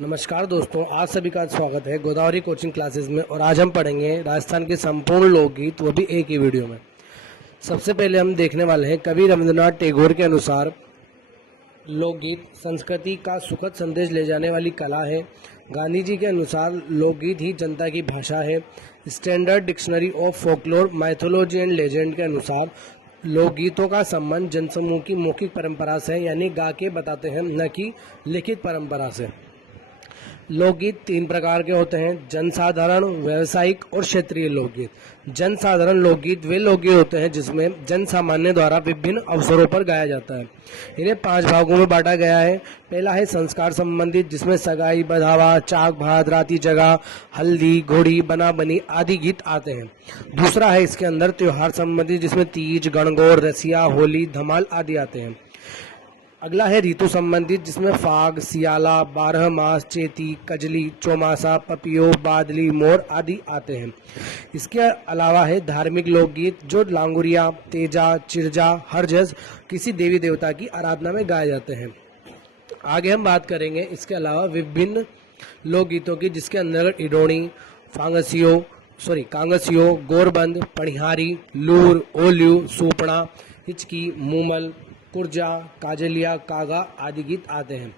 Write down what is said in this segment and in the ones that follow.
नमस्कार दोस्तों, आप सभी का स्वागत है गोदावरी कोचिंग क्लासेस में। और आज हम पढ़ेंगे राजस्थान के संपूर्ण लोकगीत, वो भी एक ही वीडियो में। सबसे पहले हम देखने वाले हैं कवि रविंद्रनाथ टैगोर के अनुसार लोकगीत संस्कृति का सुखद संदेश ले जाने वाली कला है। गांधी जी के अनुसार लोकगीत ही जनता की भाषा है। Standard dictionary of folklore mythology and legend के अनुसार लोकगीतों का संबंध जनसमूह की मौखिक परंपरा से, यानी गा के बताते हैं, न कि लिखित परंपरा से। लोकगीत तीन प्रकार के होते हैं: जनसाधारण, व्यावसायिक और क्षेत्रीय लोकगीत। जनसाधारण लोकगीत वे लोकगीत होते हैं जिसमें जन सामान्य द्वारा विभिन्न अवसरों पर गाया जाता है। इन्हें 5 भागों में बांटा गया है। पहला है संस्कार संबंधित, जिसमें सगाई, बधावा, चाक भात, राती जगह, हल्दी, घोड़ी, बना बनी आदि गीत आते हैं। दूसरा है इसके अंदर त्योहार संबंधित, जिसमें तीज, गणगौर, रसिया, होली, धमाल आदि आते हैं। अगला है ऋतु संबंधित, जिसमें फाग, सियाला, 12 मास, चेती, कजली, चौमासा, पपियो, बादली, मोर आदि आते हैं। इसके अलावा है धार्मिक लोकगीत, जो लांगुरिया, तेजा, चिरजा, हरजस किसी देवी देवता की आराधना में गाए जाते हैं। आगे हम बात करेंगे इसके अलावा विभिन्न लोकगीतों की, जिसके अंदर इडोणी, कांगसियो, गोरबंद, पणिहारी, लूर, ओल्यू, सूपड़ा, हिचकी, मूमल, कुर्जा, काजलिया, कागा आदि गीत आते हैं।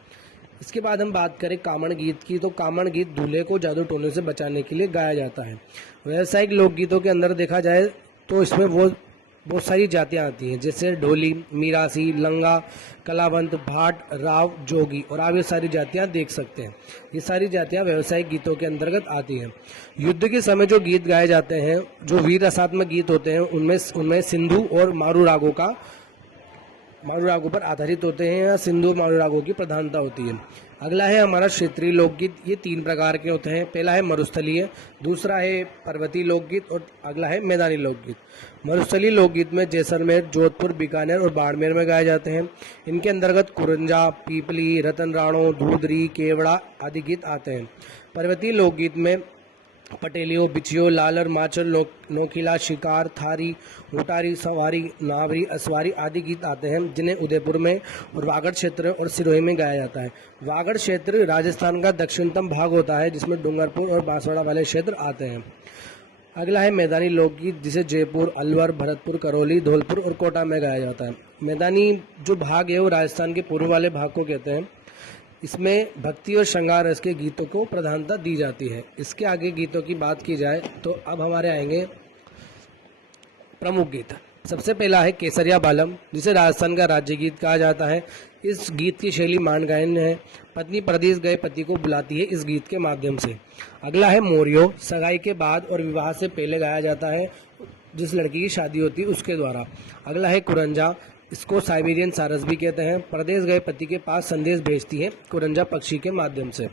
इसके बाद हम बात करें कामण गीत की, तो कामण गीत दूल्हे को जादू टोने से बचाने के लिए गाया जाता है। व्यावसायिक लोकगीतों के अंदर देखा जाए तो इसमें वो बहुत सारी जातियां आती हैं, जैसे ढोली, मीरासी, लंगा, कलावंत, भाट, राव, जोगी, और आप ये सारी जातियां देख सकते हैं। ये सारी जातियां व्यावसायिक गीतों के अंतर्गत आती हैं। युद्ध के समय जो गीत गाए जाते हैं, जो वीर रसात्मक गीत होते हैं, उनमें सिंधु और मारू रागों पर आधारित होते हैं, या सिंधु मारू रागों की प्रधानता होती है। अगला है हमारा क्षेत्रीय लोकगीत। ये 3 प्रकार के होते हैं। पहला है मरुस्थलीय, दूसरा है पर्वतीय लोकगीत, और अगला है मैदानी लोकगीत। मरुस्थलीय लोकगीत में जैसलमेर, जोधपुर, बीकानेर और बाड़मेर में गाए जाते हैं। इनके अंतर्गत कुरंजा, पीपली, रतन राणो, धूधरी, केवड़ा आदि गीत आते हैं। पर्वतीय लोकगीत में पटेलियो, बिछियो, लालर, माचल, नोखिला, शिकार, थारी, उटारी, सवारी, नावरी, असवारी आदि गीत आते हैं, जिन्हें उदयपुर में और वागड़ क्षेत्र और सिरोही में गाया जाता है। वागड़ क्षेत्र राजस्थान का दक्षिणतम भाग होता है, जिसमें डूंगरपुर और बांसवाड़ा वाले क्षेत्र आते हैं। अगला है मैदानी लोकगीत, जिसे जयपुर, अलवर, भरतपुर, करौली, धौलपुर और कोटा में गाया जाता है। मैदानी जो भाग है वो राजस्थान के पूर्व वाले भाग को कहते हैं। इसमें भक्ति और श्रृंगार रस के गीतों को प्रधानता दी जाती है। इसके आगे गीतों की बात की जाए तो अब हमारे आएंगे प्रमुख गीत। सबसे पहला है केसरिया बालम, जिसे राजस्थान का राज्य गीत कहा जाता है। इस गीत की शैली मान गायन है। पत्नी परदेश गए पति को बुलाती है इस गीत के माध्यम से। अगला है मोरियो, सगाई के बाद और विवाह से पहले गाया जाता है, जिस लड़की की शादी होती है उसके द्वारा। अगला है कुरंजा, इसको साइबेरियन सारस भी कहते हैं। परदेश गए पति के पास संदेश भेजती है कुरंजा पक्षी के माध्यम से।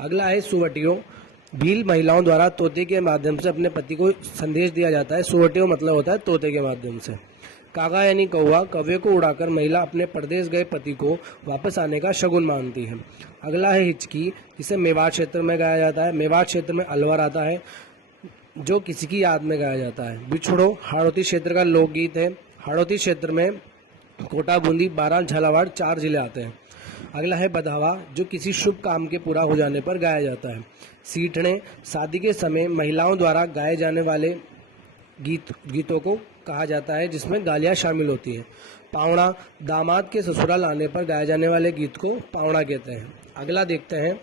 अगला है सुवटियो, भील महिलाओं द्वारा तोते के माध्यम से अपने पति को संदेश दिया जाता है। सुवटियो मतलब होता है तोते के माध्यम से। कागा यानी कौवा, कौवे को उड़ाकर महिला अपने परदेश गए पति को वापस आने का शगुन मानती है। अगला है हिचकी, जिसे मेवाड़ क्षेत्र में गाया जाता है। मेवाड़ क्षेत्र में अलवर आता है, जो किसी की याद में गाया जाता है। बिछड़ो हाड़ौती क्षेत्र का लोकगीत है। हाड़ौती क्षेत्र में कोटा, बूंदी, बारां, झालावाड़ 4 जिले आते हैं। अगला है बधावा, जो किसी शुभ काम के पूरा हो जाने पर गाया जाता है। सीठने, शादी के समय महिलाओं द्वारा गाए जाने वाले गीतों को कहा जाता है, जिसमें गालियां शामिल होती हैं। पावड़ा, दामाद के ससुराल आने पर गाए जाने वाले गीत को पावड़ा कहते हैं। अगला देखते हैं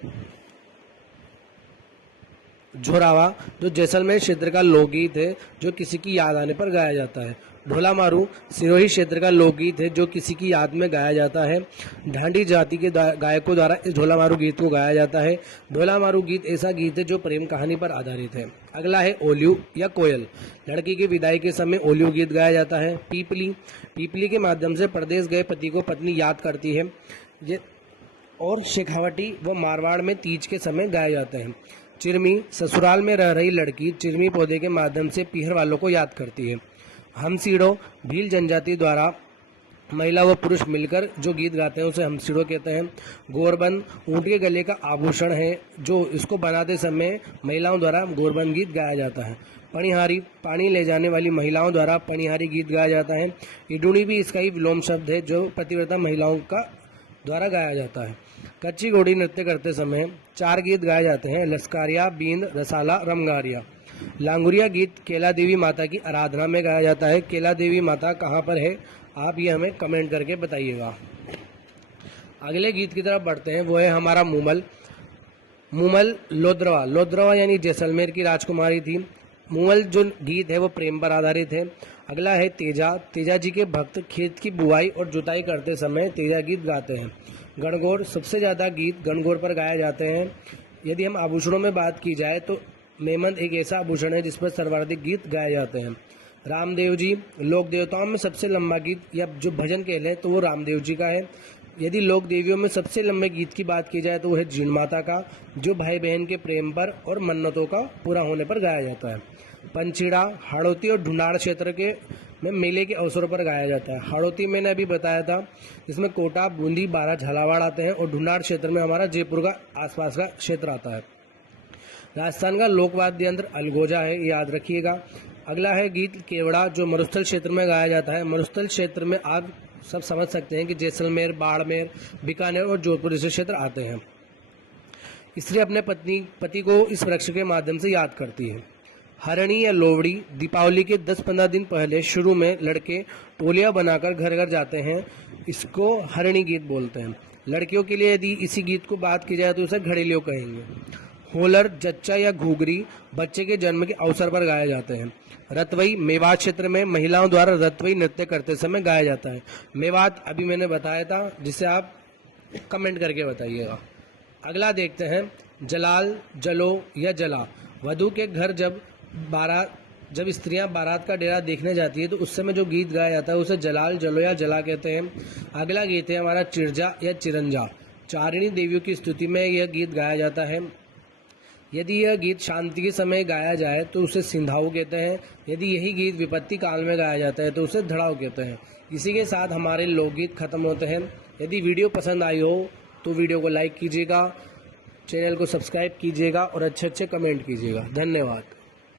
झोरावा, जो जैसलमेर क्षेत्र का लोकगीत है, जो किसी की याद आने पर गाया जाता है। ढोला मारू सिरोही क्षेत्र का लोकगीत है, जो किसी की याद में गाया जाता है। ढांडी जाति के गायकों द्वारा इस ढोला मारू गीत को गाया जाता है। ढोला मारू गीत ऐसा गीत है जो प्रेम कहानी पर आधारित है। अगला है ओल्यू या कोयल, लड़की की विदाई के समय ओल्यू गीत गाया जाता है। पीपली के माध्यम से परदेश गए पति को पत्नी याद करती है। ये और शेखावटी व मारवाड़ में तीज के समय गाए जाते हैं। चिरमी, ससुराल में रह रही लड़की चिरमी पौधे के माध्यम से पीहर वालों को याद करती है। हमसीड़ो, भील जनजाति द्वारा महिला व पुरुष मिलकर जो गीत गाते हैं उसे हमसीड़ो कहते हैं। गोरबंद ऊँट के गले का आभूषण है, जो इसको बनाते समय महिलाओं द्वारा गोरबंद गीत गाया जाता है। पणिहारी, पानी ले जाने वाली महिलाओं द्वारा पणिहारी गीत गाया जाता है। इडुणी भी इसका ही विलोम शब्द है, जो पतिव्रता महिलाओं का द्वारा गाया जाता है। कच्ची घोड़ी नृत्य करते समय 4 गीत गाए जाते हैं, लस्कारिया, बींद, रसाला, रमगारिया। लांगुरिया गीत केला देवी माता की आराधना में गाया जाता है। केला देवी माता कहाँ पर है, आप ये हमें कमेंट करके बताइएगा। अगले गीत की तरफ बढ़ते हैं, वो है हमारा मूमल। मूमल लोद्रवा, लोद्रवा यानी जैसलमेर की राजकुमारी थी। मूमल जो गीत है वो प्रेम पर आधारित है। अगला है तेजा। तेजा जी के भक्त खेत की बुआई और जुताई करते समय तेजा गीत गाते हैं। गणगौर, सबसे ज़्यादा गीत गणगौर पर गाए जाते हैं। यदि हम आभूषणों में बात की जाए तो मेमन एक ऐसा आभूषण है जिस पर सर्वाधिक गीत गाए जाते हैं। रामदेव जी, लोक देवताओं में सबसे लंबा गीत या जो भजन कह लें तो वो रामदेव जी का है। यदि लोक देवियों में सबसे लंबे गीत की बात की जाए तो वो है जीण माता का, जो भाई बहन के प्रेम पर और मन्नतों का पूरा होने पर गाया जाता है। पंचीड़ा हाड़ौती और ढूंढाड़ क्षेत्र के में मेले के अवसरों पर गाया जाता है। हाड़ौती मैंने अभी बताया था, जिसमें कोटा, बूंदी, बारा, झालावाड़ आते हैं, और ढूंढाड़ क्षेत्र में हमारा जयपुर का आसपास का क्षेत्र आता है। राजस्थान का लोकवाद्य यंत्र अलगोजा है, याद रखिएगा। अगला है गीत केवड़ा, जो मरुस्थल क्षेत्र में गाया जाता है। मरुस्थल क्षेत्र में आप सब समझ सकते हैं कि जैसलमेर, बाड़मेर, बीकानेर और जोधपुर जैसे क्षेत्र आते हैं। स्त्री अपने पति को इस वृक्ष के माध्यम से याद करती है। हरणी या लोवड़ी, दीपावली के 10-15 दिन पहले शुरू में लड़के टोलियां बनाकर घर घर जाते हैं, इसको हरणी गीत बोलते हैं। लड़कियों के लिए यदि इसी गीत को बात की जाए तो उसे घड़ेलियों कहेंगे। होलर, जच्चा या घूगरी बच्चे के जन्म के अवसर पर गाए जाते हैं। रतवई, मेवात क्षेत्र में महिलाओं द्वारा रतवई नृत्य करते समय गाया जाता है। मेवात अभी मैंने बताया था, जिसे आप कमेंट करके बताइएगा। अगला देखते हैं जलाल, जलो या जला। वधू के घर जब स्त्रियां बारात का डेरा देखने जाती है तो उस समय जो गीत गाया जाता है उसे जलाल, जलो या जला कहते हैं। अगला गीत है हमारा चिरजा या चिरंजा। चारिणी देवियों की स्तुति में यह गीत गाया जाता है। यदि यह गीत शांति के समय गाया जाए तो उसे सिंधाऊ कहते हैं। यदि यही गीत विपत्ति काल में गाया जाता है तो उसे धड़ाऊ कहते हैं। इसी के साथ हमारे लोकगीत खत्म होते हैं। यदि वीडियो पसंद आई हो तो वीडियो को लाइक कीजिएगा, चैनल को सब्सक्राइब कीजिएगा और अच्छे अच्छे कमेंट कीजिएगा। धन्यवाद।